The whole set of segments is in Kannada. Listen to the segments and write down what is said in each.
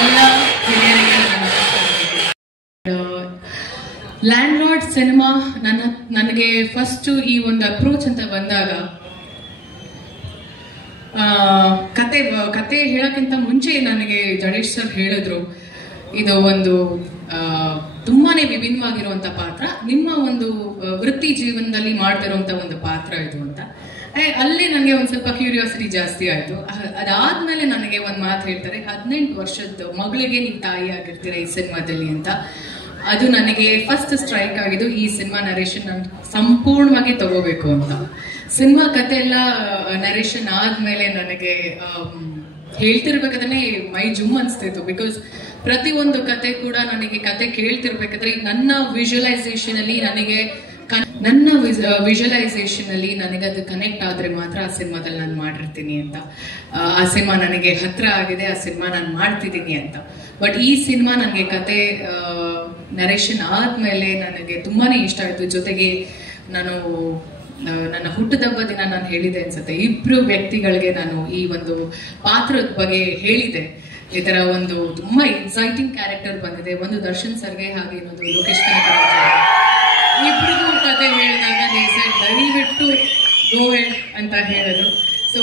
ಎಲ್ಲ ಲ್ಯಾಂಡ್ಲಾರ್ಡ್ ಸಿನಿಮಾ ನನಗೆ ಫಸ್ಟ್ ಈ ಒಂದು ಅಪ್ರೋಚ್ ಅಂತ ಬಂದಾಗ ಕತೆ ಹೇಳಕ್ಕಿಂತ ಮುಂಚೆ ನನಗೆ ಜಡೇಶ್ ಸರ್ ಹೇಳಿದ್ರು, ಇದು ಒಂದು ತುಂಬಾನೇ ವಿಭಿನ್ನವಾಗಿರುವಂತ ಪಾತ್ರ, ನಿಮ್ಮ ಒಂದು ವೃತ್ತಿ ಜೀವನದಲ್ಲಿ ಮಾಡ್ತಿರುವಂತ ಒಂದು ಪಾತ್ರ ಇದು ಅಂತ. ಅಲ್ಲೇ ನನಗೆ ಒಂದ್ ಸ್ವಲ್ಪ ಕ್ಯೂರಿಯಾಸಿಟಿ ಜಾಸ್ತಿ ಆಯ್ತು. ಅದಾದ್ಮೇಲೆ ನನಗೆ ಒಂದ್ ಮಾತು ಹೇಳ್ತಾರೆ, 18 ವರ್ಷದ ಮಗಳಿಗೆ ನೀವು ತಾಯಿ ಆಗಿರ್ತೀರ ಈ ಸಿನಿಮಾದಲ್ಲಿ ಅಂತ. ಅದು ನನಗೆ ಫಸ್ಟ್ ಸ್ಟ್ರೈಕ್ ಆಗಿದ್ದು, ಈ ಸಿನಿಮಾ ನರೇಷನ್ ನಾನು ಸಂಪೂರ್ಣವಾಗಿ ತಗೋಬೇಕು ಅಂತ. ಸಿನಿಮಾ ಕತೆ ಎಲ್ಲ ನರೇಷನ್ ಆದ್ಮೇಲೆ ನನಗೆ ಹೇಳ್ತಿರ್ಬೇಕಾದ್ರೆ ಮೈ ಜುಮ್ ಅನ್ಸ್ತಿತ್ತು. ಬಿಕಾಸ್ ಪ್ರತಿಯೊಂದು ಕತೆ ಕೂಡ ನನಗೆ ಕತೆ ಕೇಳ್ತಿರ್ಬೇಕಾದ್ರೆ ನನ್ನ ವಿಜುವಲೈಸೇಷನ್ ಅಲ್ಲಿ ನನಗೆ ಅದು ಕನೆಕ್ಟ್ ಆದ್ರೆ ಮಾತ್ರ ಆ ಸಿನಿಮಾದಲ್ಲಿ ನಾನು ಮಾಡಿರ್ತೀನಿ ಅಂತ. ಆ ಸಿನಿಮಾ ನನಗೆ ಹತ್ರ ಆಗಿದೆ, ಆ ಸಿನಿಮಾ ನಾನು ಮಾಡ್ತಿದ್ದೀನಿ ಅಂತ. ಬಟ್ ಈ ಸಿನಿಮಾ ನನಗೆ ಕತೆ ನರೇಷನ್ ಆದ್ಮೇಲೆ ನನಗೆ ತುಂಬಾನೇ ಇಷ್ಟ ಆಯ್ತು. ಜೊತೆಗೆ ನಾನು ನನ್ನ ಹುಟ್ಟುಹಬ್ಬ ದಿನ ನಾನು ಹೇಳಿದೆ ಅನ್ಸುತ್ತೆ, 2 ವ್ಯಕ್ತಿಗಳಿಗೆ ನಾನು ಈ ಒಂದು ಪಾತ್ರದ ಬಗ್ಗೆ ಹೇಳಿದೆ. ಈ ತರ ಒಂದು ತುಂಬಾ ಎಕ್ಸೈಟಿಂಗ್ ಕ್ಯಾರೆಕ್ಟರ್ ಬಂದಿದೆ, ಒಂದು ದರ್ಶನ್ ಸರ್ಗೆ ಹಾಗೆ ಇನ್ನೊಂದು ಲೋಕೇಶ್ ಕನಕರಾಜ್. ಇಬ್ರಿಗೂ ಕತೆ ಹೇಳಿದಾಗ ದಯವಿಟ್ಟು ಗೋ ಹೆಡ್ ಅಂತ ಹೇಳಿದ್ರು. ಸೊ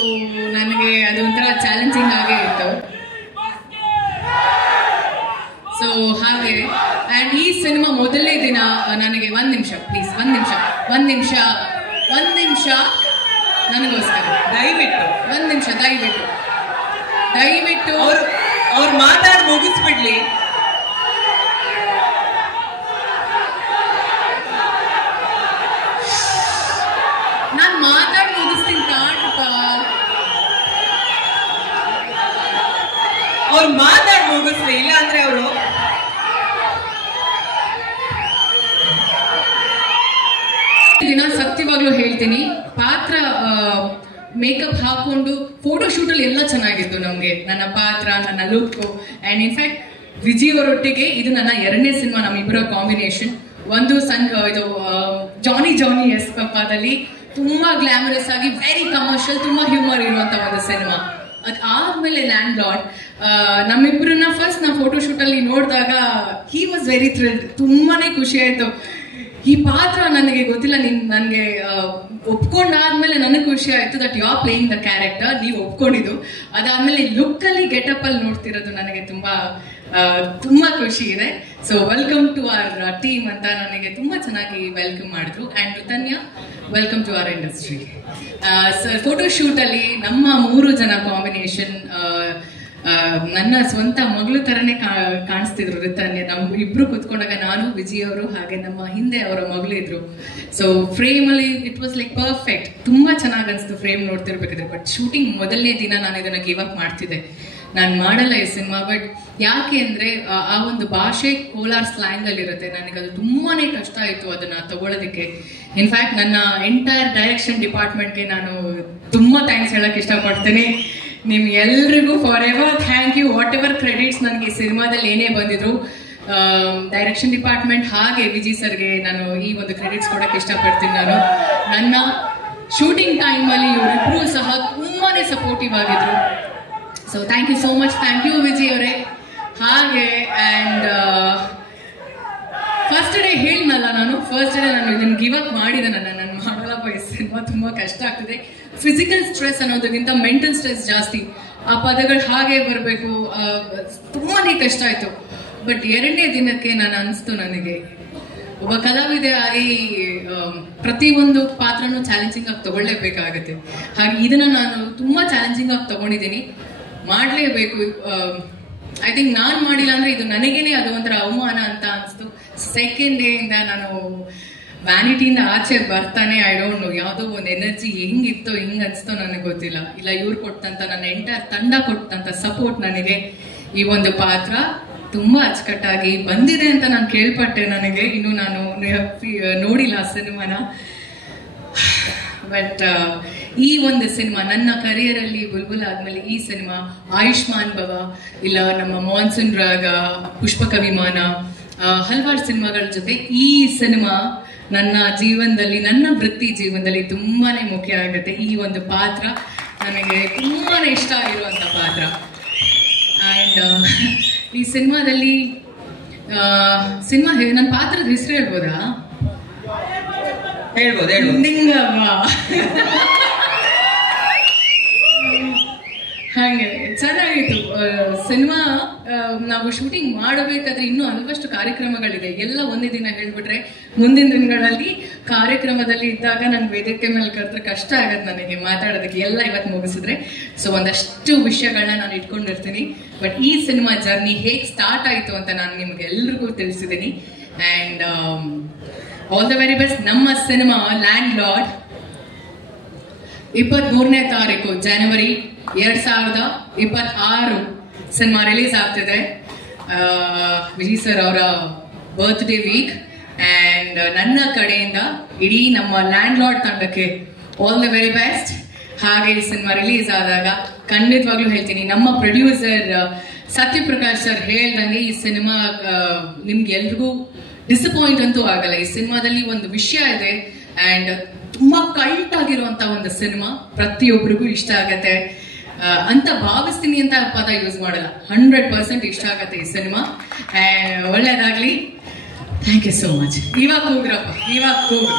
ನನಗೆ ಅದು ಒಂಥರ ಚಾಲೆಂಜಿಂಗ್ ಆಗೇ ಇತ್ತು. ಸೊ ಹಾಗೆ ಅಂಡ್ ಈ ಸಿನಿಮಾ ಮೊದಲನೇ ದಿನ ನನಗೆ ಒಂದ್ ನಿಮಿಷ ನನಗೋಸ್ಕರ ದಯವಿಟ್ಟು ಅವ್ರು ಮಾತಾಡಿ ಮುಗಿಸ್ಬಿಡ್ಲಿ. ನಾನು ಮಾತಾಡಿ ಮುಗಿಸ್ತೀನಿ ಕಾಣಪ್ಪ. ಅವ್ರು ಮಾತಾಡಿ ಮುಗಿಸ್ಲಿ, ಇಲ್ಲ ಅಂದ್ರೆ ಅವರು ದಿನ ಸತ್ಯವಾಗ್ಲೂ ಹೇಳ್ತೀನಿ, ಪಾತ್ರ ಮೇಕಪ್ ಹಾಕೊಂಡು ಫೋಟೋ ಶೂಟ್ ಅಲ್ಲಿ ಎಲ್ಲ ಚೆನ್ನಾಗಿತ್ತು ನಮ್ಗೆ. ನನ್ನ ಪಾತ್ರ, ನನ್ನ ಲುಕ್ ಅಂಡ್ ಇನ್ಫ್ಯಾಕ್ಟ್ ವಿಜಯ್ ಅವರೊಟ್ಟಿಗೆ ಇದು ನನ್ನ 2ನೇ ಸಿನಿಮಾ, ನಮ್ಮಿಬ್ಬರ ಕಾಂಬಿನೇಷನ್. ಒಂದು ಇದು ಜಾನಿ ಎಸ್ ಪಪ್ಪಾದಲ್ಲಿ ತುಂಬಾ ಗ್ಲಾಮರಸ್ ಆಗಿ ವೆರಿ ಕಮರ್ಷಿಯಲ್, ತುಂಬಾ ಹ್ಯೂಮರ್ ಇರುವಂತ ಒಂದು ಸಿನಿಮಾ. ಅದಾದ್ಮೇಲೆ ಲ್ಯಾಂಡ್ಲಾರ್ಡ್ ನಮ್ಮಿಬ್ಬರನ್ನ ಫಸ್ಟ್ ನಾ ಫೋಟೋ ಶೂಟ್ ಅಲ್ಲಿ ನೋಡಿದಾಗ ಹಿ ವಾಸ್ ವೆರಿ ಥ್ರಿಲ್ಡ್. ತುಂಬಾನೇ ಖುಷಿ ಆಯ್ತು. ಈ ಪಾತ್ರ ನನಗೆ ಗೊತ್ತಿಲ್ಲ, ನನಗೆ ಒಪ್ಕೊಂಡಾದ್ಮೇಲೆ ನನಗೆ ಖುಷಿ ಆಯ್ತು that you are playing the character. ನೀವು ಒಪ್ಕೊಂಡಿದ್ದು ಅದಾದ್ಮೇಲೆ ಲುಕ್ ಅಲ್ಲಿ ಗೆಟಪ್ ಅಲ್ಲಿ ನೋಡ್ತಿರೋದು ನನಗೆ ತುಂಬಾ ಖುಷಿ ಇದೆ. So welcome to our team ಅಂತ ನನಗೆ ತುಂಬಾ ಚೆನ್ನಾಗಿ ವೆಲ್ಕಮ್ ಮಾಡಿದ್ರು. And Ritanya, welcome to our industry. Photo shoot ಅಲ್ಲಿ ನಮ್ಮ 3 ಜನ ಕಾಂಬಿನೇಷನ್ ನನ್ನ ಸ್ವಂತ ಮಗಳು ತರನೇ ಕಾಣಿಸ್ತಿದ್ರು ಋತನ್ಯ. ನಾವು ಇಬ್ರು ಕುತ್ಕೊಂಡಾಗ ನಾನು, ವಿಜಯ್ ಅವರು ಹಾಗೆ ನಮ್ಮ ಹಿಂದೆ ಅವರ ಮಗಳು ಇದ್ರು. ಸೊ ಫ್ರೇಮ್ ಅಲ್ಲಿ ಇಟ್ ವಾಸ್ ಲೈಕ್ ಪರ್ಫೆಕ್ಟ್. ತುಂಬಾ ಚೆನ್ನಾಗಿ ಅನ್ಸ್ತು ಫ್ರೇಮ್ ನೋಡ್ತಿರ್ಬೇಕಾದ್ರೆ. ಬಟ್ ಶೂಟಿಂಗ್ ಮೊದಲನೇ ದಿನ ನಾನು ಇದನ್ನ ಗಿವ್ ಅಪ್ ಮಾಡ್ತಿದ್ದೆ, ನಾನು ಮಾಡಲ್ಲ ಈ ಸಿನಿಮಾ. ಬಟ್ ಯಾಕೆ ಅಂದ್ರೆ ಆ ಒಂದು ಭಾಷೆ ಕೋಲಾರ್ ಸ್ಲ್ಯಾಂಗ್ ಅಲ್ಲಿ ಇರುತ್ತೆ, ನನಗೆ ಅದು ತುಂಬಾನೇ ಕಷ್ಟ ಆಯ್ತು ಅದನ್ನ ತಗೊಳ್ಳೋದಕ್ಕೆ. ಇನ್ಫ್ಯಾಕ್ಟ್ ನನ್ನ ಎಂಟೈರ್ ಡೈರೆಕ್ಷನ್ ಡಿಪಾರ್ಟ್ಮೆಂಟ್ಗೆ ನಾನು ತುಂಬಾ ಥ್ಯಾಂಕ್ಸ್ ಹೇಳಕ್ ಇಷ್ಟಪಡ್ತೀನಿ. ನಿಮ್ಗೆಲ್ರಿಗೂ forever thank you. Whatever credits ನನಗೆ ಸಿನಿಮಾದಲ್ಲಿ ಏನೇ ಬಂದಿದ್ರು, ಡೈರೆಕ್ಷನ್ ಡಿಪಾರ್ಟ್ಮೆಂಟ್ ಹಾಗೆ ವಿಜಯ್ ಸರ್ಗೆ ನಾನು ಈ ಒಂದು ಕ್ರೆಡಿಟ್ಸ್ ಕೊಡಕ್ಕೆ ಇಷ್ಟಪಡ್ತೀನಿ. ನಾನು ನನ್ನ ಶೂಟಿಂಗ್ ಟೈಮ್ ಅಲ್ಲಿ ಇವರಿಬ್ರು ಸಹ ತುಂಬಾನೇ ಸಪೋರ್ಟಿವ್ ಆಗಿದ್ರು. So thank you so much. Thank you Vijay ಅವರೇ. ಹಾಗೆ ಅಂಡ್ ಫಸ್ಟ್ ಡೇ ಹೇಳಿದ್ನಲ್ಲ, ಫಸ್ಟ್ ಡೇ ನಾನು ಇದನ್ನು ಗಿವ್ ಅಪ್ ಮಾಡಿದೆ. ನಾನು ಮಾಡಲ್ಲಪ್ಪ, ಈ ಸಿನಿಮಾ ತುಂಬಾ ಕಷ್ಟ ಆಗ್ತದೆ. ಫಿಸಿಕಲ್ ಸ್ಟ್ರೆಸ್ ಅನ್ನೋದಕ್ಕಿಂತ ಮೆಂಟಲ್ ಸ್ಟ್ರೆಸ್ ಜಾಸ್ತಿ. ಆ ಪದಗಳು ಹಾಗೆ ಬರಬೇಕು, ತುಂಬಾನೇ ಕಷ್ಟ ಆಯ್ತು. ಬಟ್ 2ನೇ ದಿನಕ್ಕೆ ನಾನು ಅನಿಸ್ತು, ನನಗೆ ಒಬ್ಬ ಕಲಾವಿದೆ ಆಗಿ ಪ್ರತಿಯೊಂದು ಪಾತ್ರನೂ ಚಾಲೆಂಜಿಂಗ್ ಆಗಿ ತಗೊಳ್ಳೇಬೇಕಾಗತ್ತೆ. ಹಾಗೆ ಇದನ್ನ ನಾನು ತುಂಬಾ ಚಾಲೆಂಜಿಂಗ್ ಆಗಿ ತಗೊಂಡಿದ್ದೀನಿ, ಮಾಡ್ಲೇಬೇಕು. ಐ ಥಿಂಕ್ ನಾನ್ ಮಾಡಿಲ್ಲ ಅಂದ್ರೆ ಇದು ನನಗೇನೆ ಅದು ಒಂಥರ ಅವಮಾನ ಅಂತ ಅನಿಸ್ತು. ಸೆಕೆಂಡ್ ಡೇ ಇಂದ ನಾನು ವ್ಯಾನಿಟಿಯಿಂದ ಆಚೆ ಬರ್ತಾನೆ, ಐ ಡೋಂಟ್ ನೋ, ಯಾವುದೋ ಒಂದು ಎನರ್ಜಿ ಹೆಂಗಿತ್ತೋ ಹಿಂಗ್ ಅನ್ಸ್ತೋ ನನಗೆ ಗೊತ್ತಿಲ್ಲ. ಇಲ್ಲ ಇವ್ರು ಕೊಟ್ಟಂತ, ನನ್ನ ಎಂಟೈರ್ ತಂಡ ಕೊಟ್ಟಂತ ಸಪೋರ್ಟ್ ನನಗೆ ಈ ಒಂದು ಪಾತ್ರ ತುಂಬಾ ಅಚ್ಚುಕಟ್ಟಾಗಿ ಬಂದಿದೆ ಅಂತ ನಾನು ಕೇಳ್ಪಟ್ಟೆ. ನನಗೆ ಇನ್ನು ನಾನು ನೋಡಿಲ್ಲ ಆ ಸಿನಿಮಾನ. ಬಟ್ ಈ ಒಂದು ಸಿನಿಮಾ ನನ್ನ ಕರಿಯರ್ ಅಲ್ಲಿ ಬುಲ್ಬುಲ್ ಆದ್ಮೇಲೆ ಈ ಸಿನಿಮಾ, ಆಯುಷ್ಮಾನ್ ಭವ, ಇಲ್ಲ ನಮ್ಮ ಮಾನ್ಸೂನ್ ರಾಗ, ಪುಷ್ಪಕ ವಿಮಾನ, ಹಲವಾರು ಸಿನಿಮಾಗಳ ಜೊತೆ ಈ ಸಿನಿಮಾ ನನ್ನ ಜೀವನದಲ್ಲಿ, ನನ್ನ ವೃತ್ತಿ ಜೀವನದಲ್ಲಿ ತುಂಬಾನೇ ಮುಖ್ಯ ಆಗುತ್ತೆ. ಈ ಒಂದು ಪಾತ್ರ ನನಗೆ ತುಂಬಾನೇ ಇಷ್ಟ ಆಗಿರುವಂತ ಪಾತ್ರ. ಅಂಡ್ ಈ ಸಿನಿಮಾದಲ್ಲಿ ನನ್ನ ಪಾತ್ರದ ಹೆಸರು ಹೇಳ್ಬೋದಾ? ಹೇಳ್ಬೋದು. ನಿಂಗವ್ವ. ಹಾಗೆ ಚೆನ್ನಾಗಿತ್ತು ಸಿನಿಮಾ. ನಾವು ಶೂಟಿಂಗ್ ಮಾಡಬೇಕಾದ್ರೆ ಇನ್ನೂ ಹಲವಷ್ಟು ಕಾರ್ಯಕ್ರಮಗಳಿದೆ. ಎಲ್ಲ ಒಂದೇ ದಿನ ಹೇಳ್ಬಿಟ್ರೆ ಮುಂದಿನ ದಿನಗಳಲ್ಲಿ ಕಾರ್ಯಕ್ರಮದಲ್ಲಿ ಇದ್ದಾಗ ನಾನು ವೇದಿಕೆ ಮೇಲೆ ಕರೆದ್ರೆ ಕಷ್ಟ ಆಗತ್ತೆ ನನಗೆ ಮಾತಾಡೋದಕ್ಕೆ. ಎಲ್ಲ ಇವತ್ತು ಮುಗಿಸಿದ್ರೆ ಸೊ ಒಂದಷ್ಟು ವಿಷಯಗಳನ್ನ ನಾನು ಇಟ್ಕೊಂಡಿರ್ತೀನಿ. ಬಟ್ ಈ ಸಿನಿಮಾ ಜರ್ನಿ ಹೇಗೆ ಸ್ಟಾರ್ಟ್ ಆಯಿತು ಅಂತ ನಾನು ನಿಮ್ಗೆ ಎಲ್ರಿಗೂ ತಿಳಿಸಿದ್ದೀನಿ. And all the very best. ನಮ್ಮ ಸಿನಿಮಾ ಲ್ಯಾಂಡ್ ಲಾರ್ಡ್ 23ನೇ ತಾರೀಕು ಜನವರಿ 2026 ಸಿನಿಮಾ ರಿಲೀಸ್ ಆಗ್ತಿದೆ. ವಿಜಯ್ ಸರ್ ಅವರ ಬರ್ತ್ಡೇ ವೀಕ್. ಆ್ಯಂಡ್ ನನ್ನ ಕಡೆಯಿಂದ ಇಡೀ ನಮ್ಮ ಲ್ಯಾಂಡ್ ಲಾರ್ಡ್ ತಂಡಕ್ಕೆ ಆಲ್ ದ ವೆರಿ ಬೆಸ್ಟ್. ಹಾಗೆ ಈ ಸಿನಿಮಾ ರಿಲೀಸ್ ಆದಾಗ ಖಂಡಿತವಾಗ್ಲೂ ಹೇಳ್ತೀನಿ, ನಮ್ಮ ಪ್ರೊಡ್ಯೂಸರ್ ಸತ್ಯಪ್ರಕಾಶ್ ಸರ್ ಹೇಳ್ದಂಗೆ ಈ ಸಿನಿಮಾ ನಿಮ್ಗೆ ಎಲ್ರಿಗೂ ಡಿಸಪಾಯಿಂಟ್ ಅಂತೂ ಆಗಲ್ಲ. ಈ ಸಿನಿಮಾದಲ್ಲಿ ಒಂದು ವಿಷಯ ಇದೆ ಆ್ಯಂಡ್ ತುಂಬಾ ಕಲ್ಟ್ ಆಗಿರುವಂತ ಒಂದು ಸಿನಿಮಾ, ಪ್ರತಿಯೊಬ್ಬರಿಗೂ ಇಷ್ಟ ಆಗತ್ತೆ ಅಂತ ಭಾವಿಸ್ತೀನಿ ಅಂತ ಪದ ಯೂಸ್ ಮಾಡಲ್ಲ. 100% ಇಷ್ಟ ಆಗತ್ತೆ ಈ ಸಿನಿಮಾ. ಒಳ್ಳೇದಾಗ್ಲಿ. Thank you so much. ಇವಾಗ ಹೋಗ್ರಪ್ಪ, ಇವಾಗ ಹೋಗ್ರಿ.